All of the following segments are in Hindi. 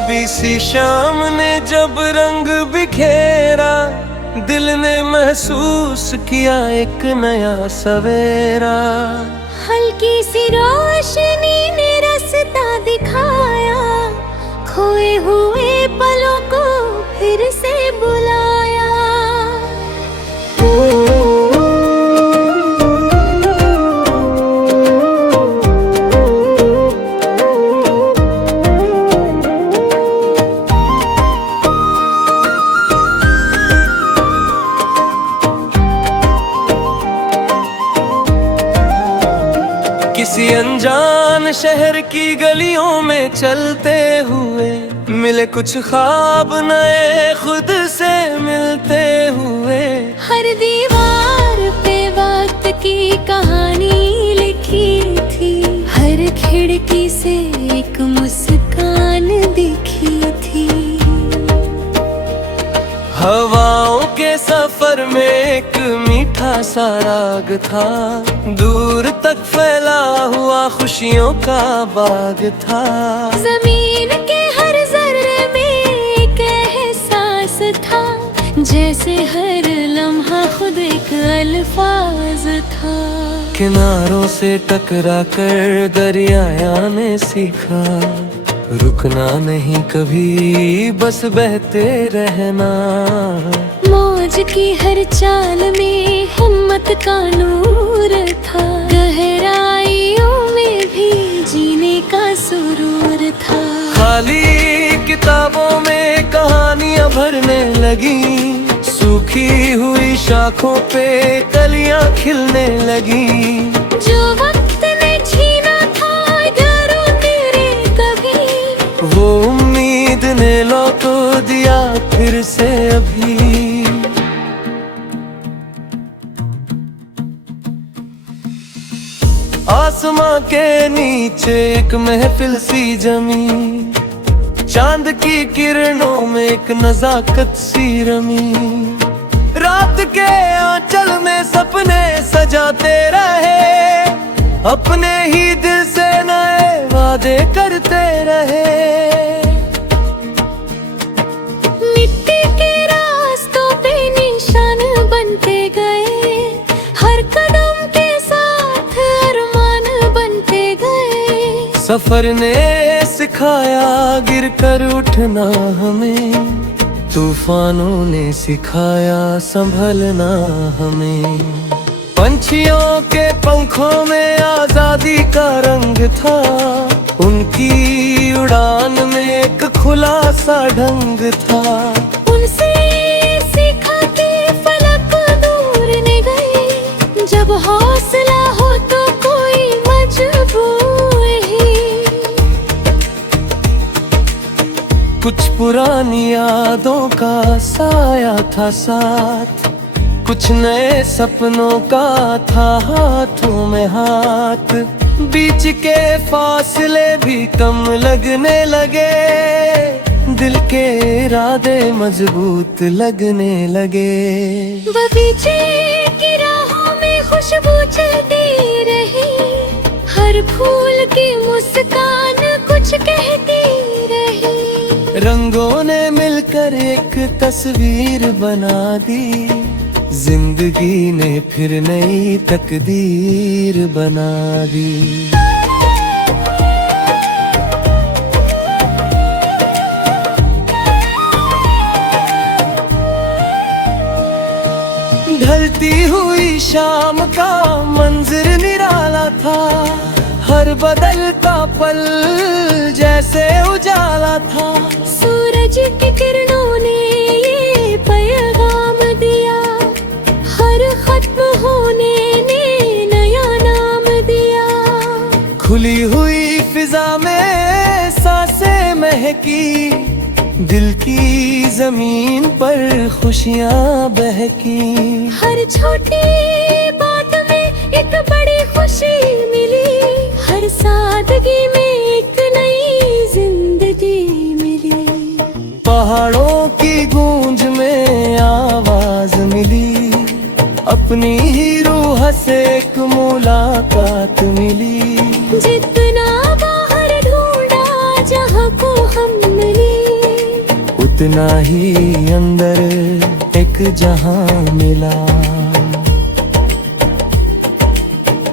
गुलाबी सी शाम ने जब रंग बिखेरा, दिल ने महसूस किया एक नया सवेरा। हल्की सी रोशनी ने रास्ता दिखाया, खोए हुए पलों को फिर से बुलाया। किसी अनजान शहर की गलियों में चलते हुए मिले कुछ ख्वाब नए खुद से मिलते हुए। हर दीवार पे वक्त की कहानी लिखी थी, हर खिड़की से एक मुस्कान दिखी थी। हवाओं के सफर में एक मीठा सा राग था, दूर तक फैला हुआ खुशियों का बाग था। जमीन के हर जर्रे में एक एहसास था, जैसे हर लम्हा खुद एक अल्फाज था। किनारों से टकरा कर दरिया ने सीखा, रुकना नहीं कभी बस बहते रहना। मौज की हर चाल में हिम्मत का नूर था, गहराइयों में भी जीने का सुरूर था। खाली किताबों में कहानियां भरने लगी, सूखी हुई शाखों पे कलियां खिलने लगी। जो वक्त ने छीना था इधरों तेरे कभी, वो उम्मीद ने लौटा दिया फिर से अभी। आसमां के नीचे एक महफिल सी जमी, चांद की किरणों में एक नजाकत सी रमी। रात के आंचल में सपने सजाते रहे, अपने ही दिल से नए वादे करते रहे। मिट्टी के रास्तों पे निशान बनते गए, हर कदम के साथ अरमान बनते गए। सफर ने सिखाया गिर कर उठना हमें, तूफानों ने सिखाया संभलना हमें। पंछियों के पंखों में आजादी का रंग था, उनकी उड़ान में एक खुला सा ढंग था। उनसे सीखा कि फलक दूर न गए, जब हौसला हो तो कोई मजबूर ही। कुछ पुरानी यादों का साया था साथ, कुछ नए सपनों का था हाथों में हाथ। बीच के फासले भी कम लगने लगे, दिल के इरादे मजबूत लगने लगे। बगीचे की राहों में खुशबू चलती रही, हर फूल की मुस्कान कुछ कहती रही। रंगों ने मिलकर एक तस्वीर बना दी, जिंदगी ने फिर नई तकदीर बना दी। ढलती हुई शाम का मंजर निराला था, हर बदलता पल जैसे उजाला था। सूरज की किरणों ने ये पैगाम दिया, हर खत्म होने ने नया नाम दिया। खुली हुई फिजा में सांसें महकी, दिल की जमीन पर खुशियाँ बहकी। हर छोटी बात में एक बड़ी खुशी मिली, हर सादगी में एक नई जिंदगी मिली। पहाड़ों की गूंज में आवाज मिली, अपनी ही रूह से एक मुलाकात मिली। जितना बाहर ढूंढा जहाँ को हम मिली, उतना ही अंदर एक जहां मिला।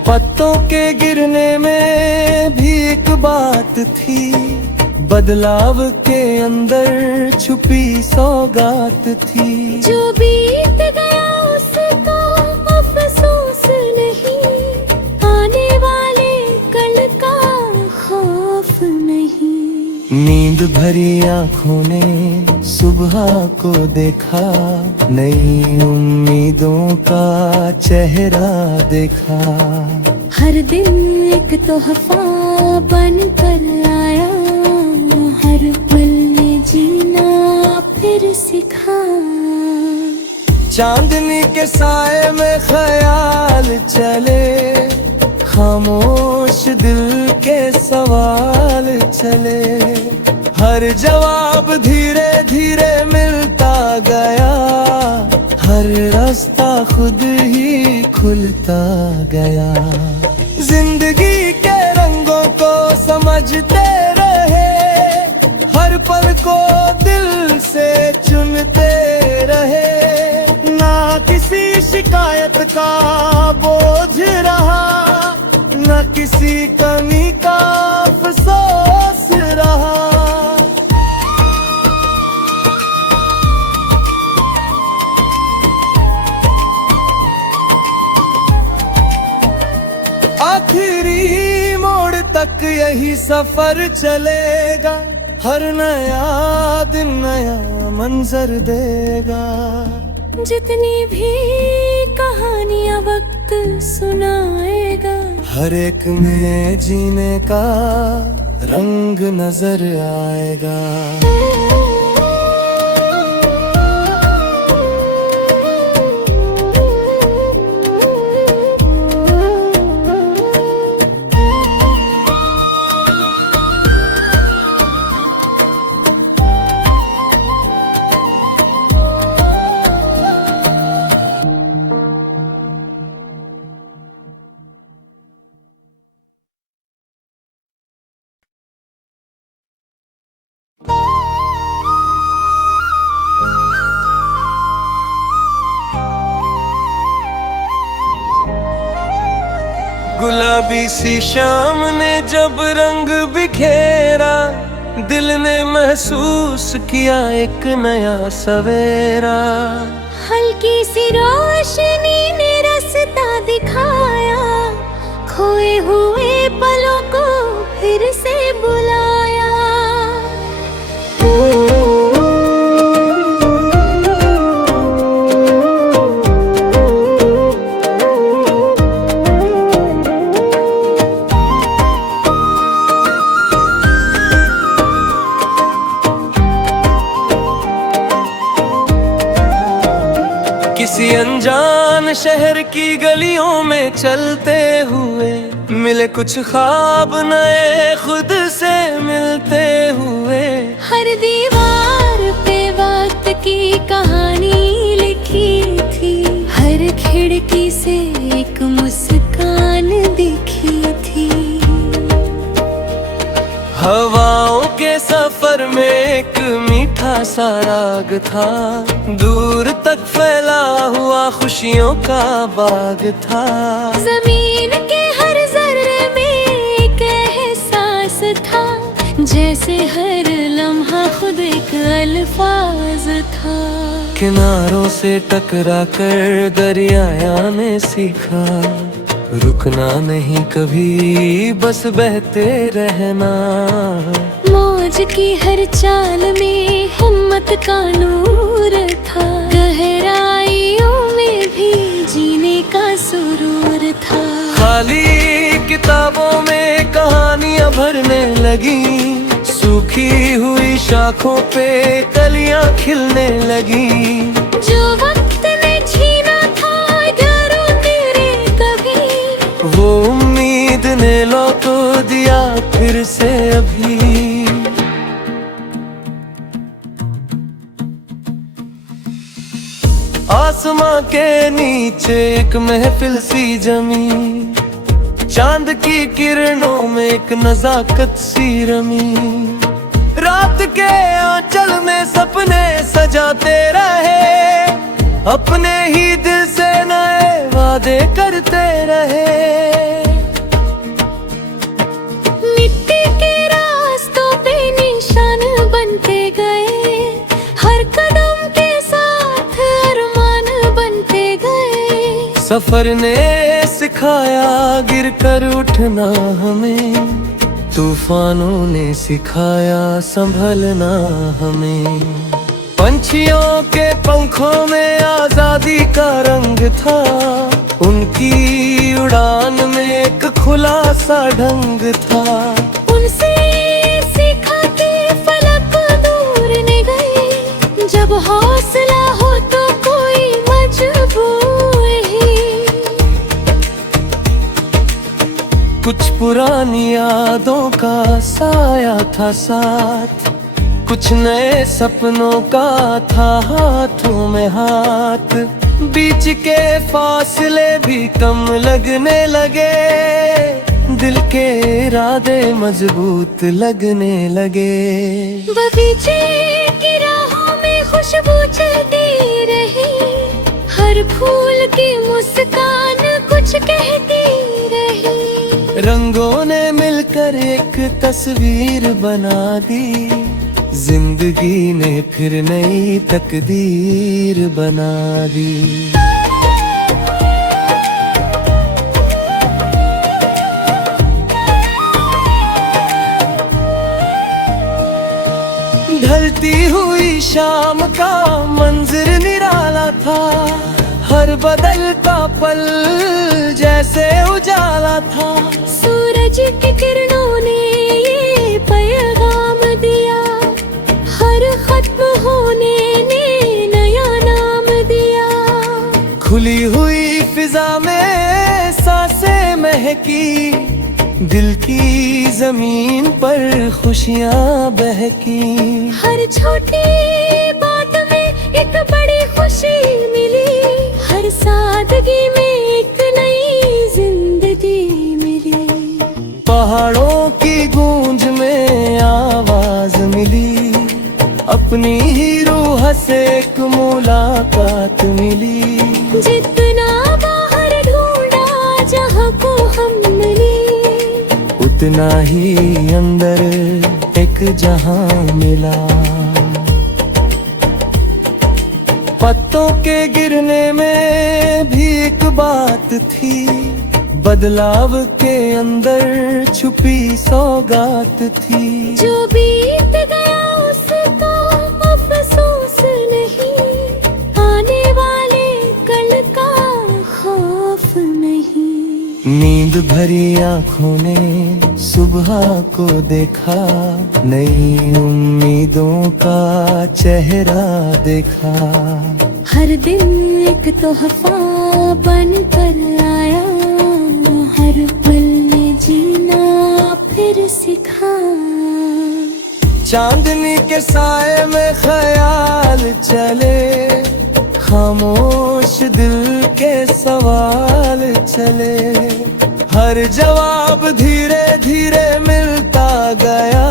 पत्तों के गिरने में भी एक बात थी, बदलाव के अंदर छुपी सौगात थी। जो बीत गया उसका अफसोस नहीं, आने वाले कल का खौफ नहीं। नींद भरी आंखों ने सुबह को देखा, नई उम्मीदों का चेहरा देखा। हर दिन एक तोहफा बन कर आया, हर पल में जीना फिर सिखा। चांदनी के साए में ख्याल चले, खामोश दिल के सवाल चले। हर जवाब धीरे धीरे मिलता गया, हर रास्ता खुद ही खुलता गया। जिंदगी के रंगों को समझते रहे, हर पल को दिल से चुनते रहे। ना किसी शिकायत का बोझ रहा, न किसी कमी का अफसोस रहा। आखिरी मोड़ तक यही सफर चलेगा, हर नया दिन नया मंजर देगा। जितनी भी कहानियां वक्त सुनाएगा, हर एक में जीने का रंग नजर आएगा। गुलाबी सी शाम ने जब रंग बिखेरा, दिल ने महसूस किया एक नया सवेरा। हल्की सी रोशनी ने रास्ता दिखाया, खोए हुए पलों को फिर से बुलाया। किसी अनजान शहर की गलियों में चलते हुए, मिले कुछ ख्वाब नए खुद से मिलते हुए। हर दीवार पे वक्त की कहानी लिखी थी, हर खिड़की से एक मुस्कान दिखी थी। हवाओं के सफर में एक मीठा सा राग था, दूर तक फैला हुआ खुशियों का बाग था। जमीन के हर जर्रे में एक एहसास था, जैसे हर लम्हा खुद एक अल्फाज था। किनारों से टकरा कर दरिया ने सीखा, रुकना नहीं कभी बस बहते रहना। मौज की हर चाल में हिम्मत का नूर था, गहराइयों में भी जीने का सुरूर था। खाली किताबों में कहानियां भरने लगी, सूखी हुई शाखों पे कलियां खिलने लगी। जो वक्त ने छीना था यारों तेरे कभी, वो उम्मीद ने लौटो दिया फिर से अभी। आसमां के नीचे एक महफिल सी जमी, चांद की किरणों में एक नजाकत सी रमी। रात के आंचल में सपने सजाते रहे, अपने ही दिल से नए वादे करते रहे। मिट्टी के रास्तों पे निशान बनते गए, हर कदम के साथ अरमान बनते गए। सफर ने सिखाया गिर कर उठना हमें, तूफानों ने सिखाया संभलना हमें। पंछियों के पंखों में आजादी का रंग था, उनकी उड़ान में एक खुला सा ढंग था। उनसे सीखा कि फलक दूर न गए, जब हौसला हो तो कोई मजबूर ही। कुछ पुरानी यादों का साया था साथ, कुछ नए सपनों का था हाथों में हाथ। बीच के फासले भी कम लगने लगे, दिल के इरादे मजबूत लगने लगे। बगीचे की राहों में खुशबू चलती रही, हर फूल की मुस्कान कुछ कहती रही। रंगों ने मिलकर एक तस्वीर बना दी, जिंदगी ने फिर नई तकदीर बना दी। ढलती हुई शाम का मंजर निराला था, हर बदलता पल जैसे उजाला था। सूरज की किरणों ने ये पैगाम दिया, हर खत्म होने ने नया नाम दिया। खुली हुई फिजा में सांसें महकी, दिल की जमीन पर खुशियां बहकी। हर छोटी बात में एक बड़ी खुशी मिली, हर सादगी में एक नई जिंदगी मिली। पहाड़ों की गूंज में आवाज मिली, अपनी ही रूह से एक मुलाकात मिली। जितना बाहर ढूंढा जहाँ को हमने, उतना ही अंदर एक जहां मिला। पत्तों के गिरने में भी एक बात थी, बदलाव के अंदर छुपी सौगात थी। जो बीत गया उसका अफसोस नहीं, आने वाले कल का खौफ नहीं। नींद भरी आंखों ने सुबह को देखा, नई उम्मीदों का चेहरा देखा। हर दिन एक तोहफा बन कर आया, हर पल में जीना फिर सिखा। चांदनी के साए में ख्याल चले, खामोश दिल के सवाल चले। हर जवाब धीरे धीरे मिलता गया,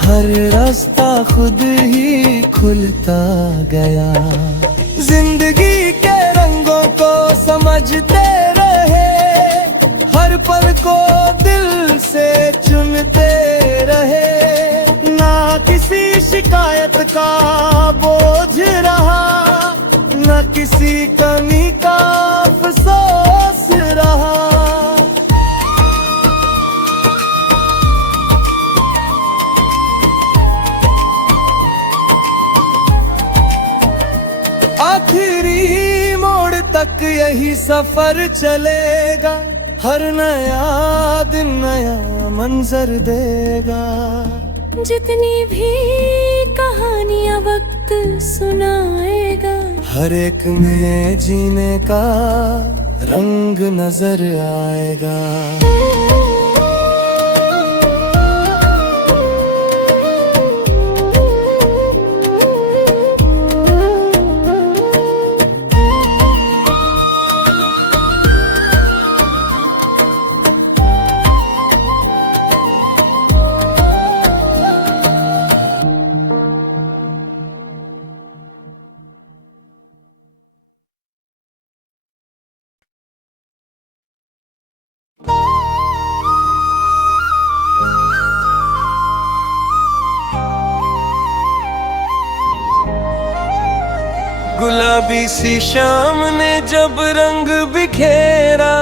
हर रास्ता खुद ही खुलता गया। जिंदगी के रंगों को समझते रहे, हर पल को दिल से चुनते रहे। ना किसी शिकायत का बोझ रहा, न किसी कमी का अफसोस रहा। आखिरी मोड़ तक यही सफर चलेगा, हर नया दिन नया मंजर देगा। जितनी भी कहानियां वक्त सुनाएगा, हर एक में जीने का रंग नजर आएगा। गुलाबी सी शाम ने जब रंग बिखेरा,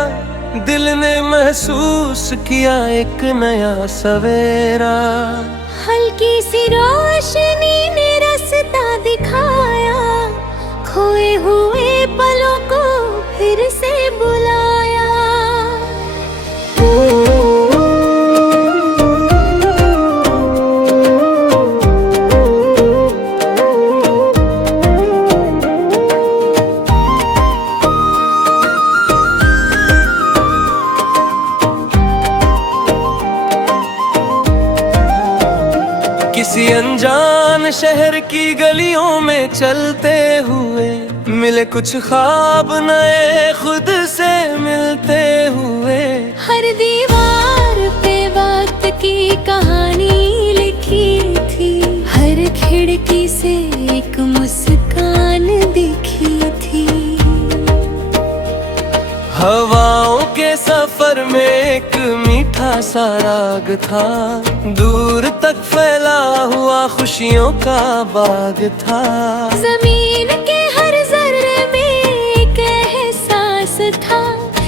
दिल ने महसूस किया एक नया सवेरा। हल्की सी रोशनी ने रास्ता दिखाया, खोए हुए पलों को फिर से बुलाया। किसी अनजान शहर की गलियों में चलते हुए, मिले कुछ ख्वाब नए खुद से मिलते हुए। हर दीवार पे वक्त की कहानी लिखी थी, हर खिड़की से एक मुस्कान दिखी थी। हवाओं के सफर में एक मीठा सा राग था, दूर तक फैला हुआ खुशियों का बाग था। जमीन के हर जर्रे में एक एहसास था,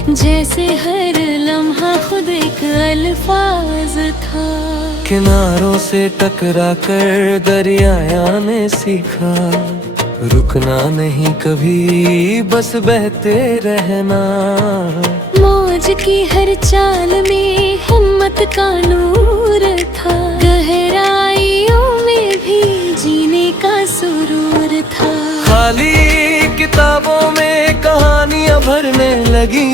जैसे हर लम्हा खुद एक अल्फाज था। किनारों से टकरा कर दरिया ने सीखा, रुकना नहीं कभी बस बहते रहना। मौज की हर चाल में हिम्मत का नूर था, गहराइयों में भी जीने का सुरूर था। खाली किताबों में कहानियां भरने लगी,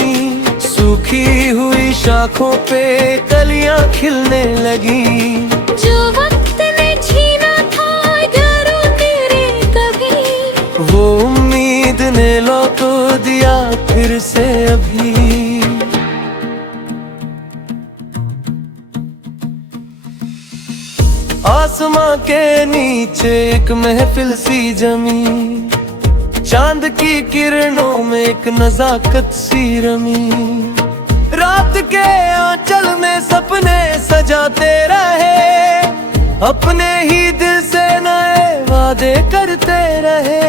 सूखी हुई शाखों पे कलियां खिलने लगी। जो वक्त ने छीना था घरों तेरे कभी, वो उम्मीद ने लौटो दिया फिर से अभी। आसमां के नीचे एक महफिल सी जमी, चांद की किरणों में एक नजाकत सी रमी। रात के आंचल में सपने सजाते रहे, अपने ही दिल से नए वादे करते रहे।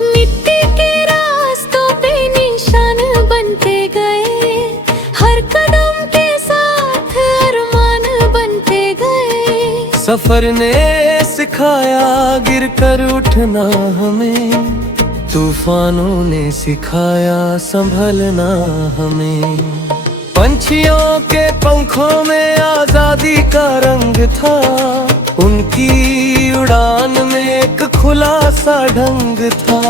मिट्टी के रास्तों पे निशान बनते गए, हर कदम के साथ अरमान बनते गए। सफर ने सिखाया गिर कर उठना हमें, तूफानों ने सिखाया संभलना हमें। पंछियों के पंखों में आजादी का रंग था, उनकी उड़ान में एक खुला सा ढंग था।